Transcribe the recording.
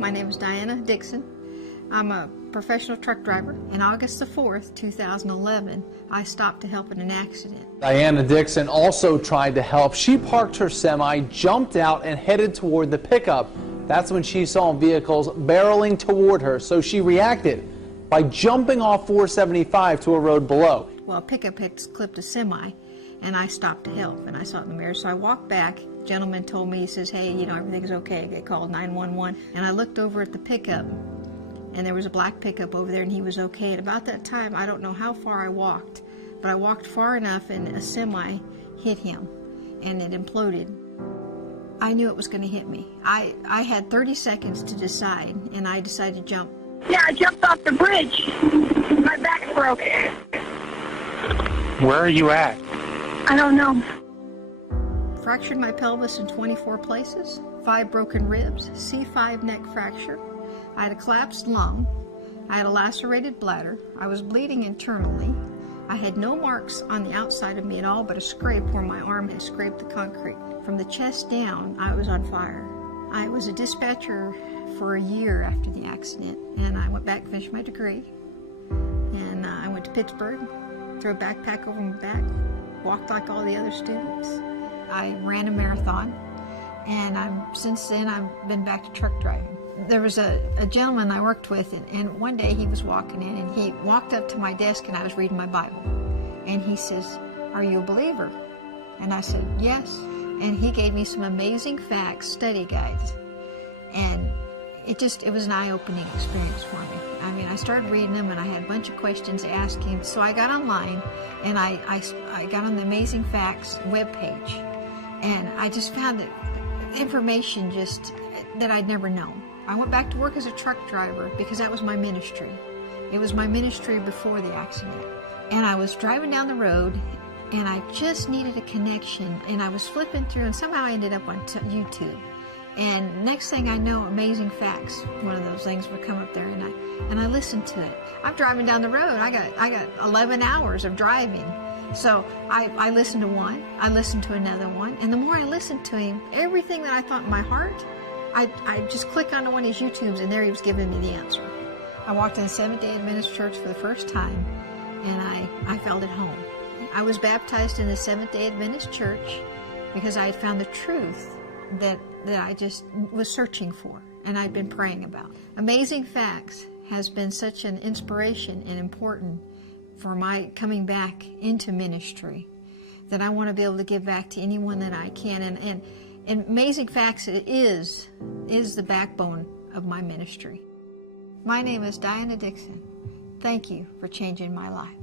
my name is Dickson. I'm a professional truck driver. On August the 4th, 2011, I stopped to help in an accident. Dickson also tried to help. She parked her semi, jumped out, and headed toward the pickup. That's when she saw vehicles barreling toward her, so she reacted by jumping off 475 to a road below. Well, a pickup had clipped a semi, and I stopped to help, and I saw it in the mirror. So I walked back. The gentleman told me, he says, hey, you know, everything's okay. They called 911. And I looked over at the pickup, and there was a black pickup over there, and he was okay. At about that time, I don't know how far I walked, but I walked far enough, and a semi hit him, and it imploded. I knew it was going to hit me. I had 30 seconds to decide, and I decided to jump. Yeah, I jumped off the bridge. My back broke. Where are you at? I don't know. Fractured my pelvis in 24 places, 5 broken ribs, C5 neck fracture. I had a collapsed lung. I had a lacerated bladder. I was bleeding internally. I had no marks on the outside of me at all, but a scrape where my arm had scraped the concrete. From the chest down, I was on fire. I was a dispatcher for a year after the accident, and I went back and finished my degree. And I went to Pittsburgh, threw a backpack over my back, walked like all the other students. I ran a marathon, and since then I've been back to truck driving. There was a gentleman I worked with, and one day he was walking in, and he walked up to my desk, and I was reading my Bible. And he says, "Are you a believer?" And I said, "Yes." And he gave me some amazing facts, study guides. And it was an eye-opening experience for me. I mean, I started reading them, and I had a bunch of questions to ask him. So I got online, and I got on the Amazing Facts webpage. And I just found that information that I'd never known. I went back to work as a truck driver because that was my ministry. It was my ministry before the accident. And I was driving down the road, and I just needed a connection. And I was flipping through, and somehow I ended up on YouTube. And next thing I know, Amazing Facts, one of those things would come up there, and I listened to it. I'm driving down the road. I got 11 hours of driving. So I listened to one, I listened to another one, and the more I listened to him, everything that I thought in my heart, I just click onto one of his YouTubes, and there he was giving me the answer. I walked in a Seventh-day Adventist church for the first time, and I felt at home. I was baptized in the Seventh-day Adventist church because I had found the truth that I just was searching for, and I'd been praying about. Amazing Facts has been such an inspiration and important for my coming back into ministry that I want to be able to give back to anyone that I can. And Amazing Facts is the backbone of my ministry. My name is Dickson. Thank you for changing my life.